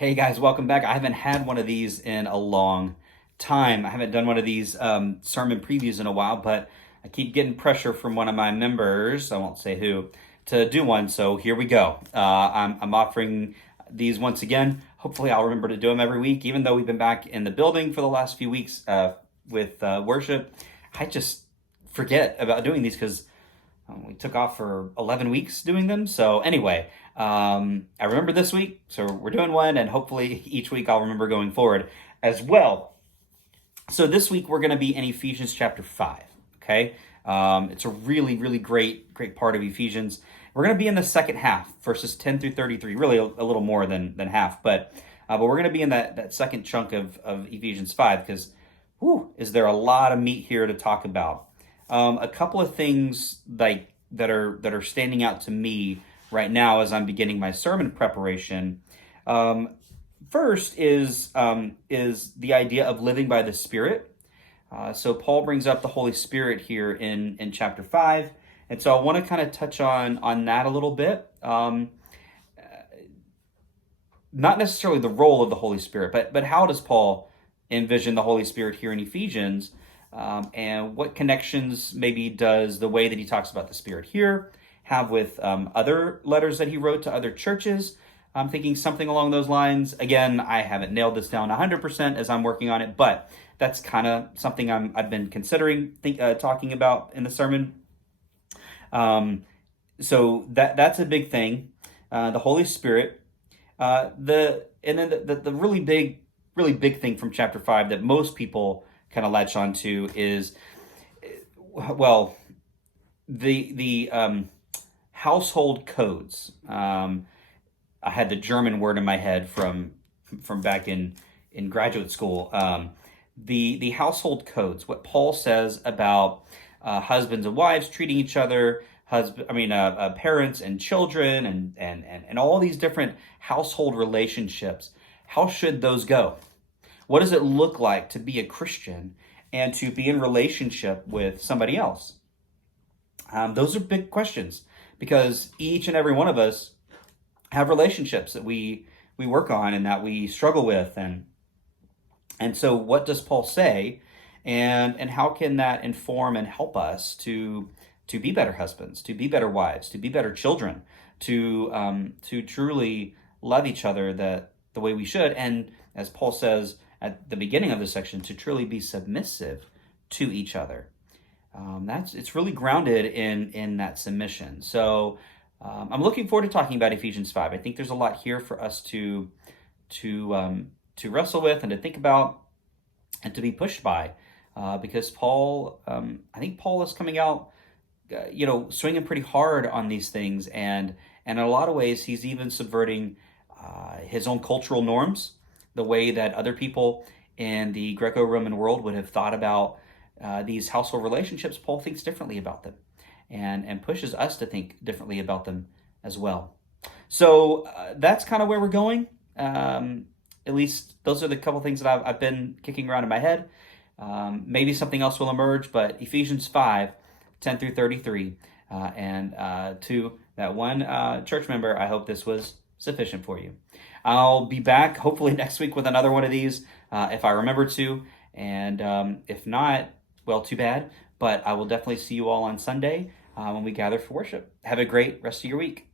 Hey guys, welcome back. I haven't had one of these in a long time. I haven't done one of these sermon previews in a while, but I keep getting pressure from one of my members, I won't say who, to do one. So here we go. I'm offering these once again. Hopefully I'll remember to do them every week, even though we've been back in the building for the last few weeks with worship. I just forget about doing these because we took off for 11 weeks doing them. So anyway, I remember this week, so we're doing one, and hopefully each week I'll remember going forward as well. So this week we're going to be in Ephesians chapter 5, okay? It's a really, really great part of Ephesians. We're going to be in the second half, verses 10 through 33, really a little more than half, but we're going to be in that second chunk of Ephesians 5 because, is there a lot of meat here to talk about. A couple of things that are standing out to me right now as I'm beginning my sermon preparation. First is the idea of living by the Spirit. So Paul brings up the Holy Spirit here in chapter 5, and so I want to kind of touch on that a little bit. Not necessarily the role of the Holy Spirit, but how does Paul envision the Holy Spirit here in Ephesians? And what connections maybe does the way that he talks about the Spirit here have with other letters that he wrote to other churches? I'm thinking something along those lines. Again, I haven't nailed this down 100% as I'm working on it, but that's kind of something I've been considering talking about in the sermon. So that's a big thing. The Holy Spirit. The really big thing from chapter 5 that most people kind of latch onto is, well, the household codes. I had the German word in my head from back in graduate school. The household codes, what Paul says about husbands and wives treating each other, parents and children, and all these different household relationships. How should those go? What does it look like to be a Christian and to be in relationship with somebody else? Those are big questions because each and every one of us have relationships that we work on and that we struggle with. And so what does Paul say? And how can that inform and help us to be better husbands, to be better wives, to be better children, to truly love each other the way we should? And as Paul says at the beginning of this section, to truly be submissive to each other. It's really grounded in that submission. So I'm looking forward to talking about Ephesians 5. I think there's a lot here for us to wrestle with and to think about and to be pushed by, because Paul, I think Paul is coming out, swinging pretty hard on these things, and in a lot of ways he's even subverting his own cultural norms. The way that other people in the Greco-Roman world would have thought about these household relationships, Paul thinks differently about them and pushes us to think differently about them as well. So that's kind of where we're going. At least those are the couple things that I've been kicking around in my head. Maybe something else will emerge, but Ephesians 5, 10 through 33. And to that one church member, I hope this was sufficient for you. I'll be back hopefully next week with another one of these if I remember to, and if not, well, too bad, but I will definitely see you all on Sunday when we gather for worship. Have a great rest of your week.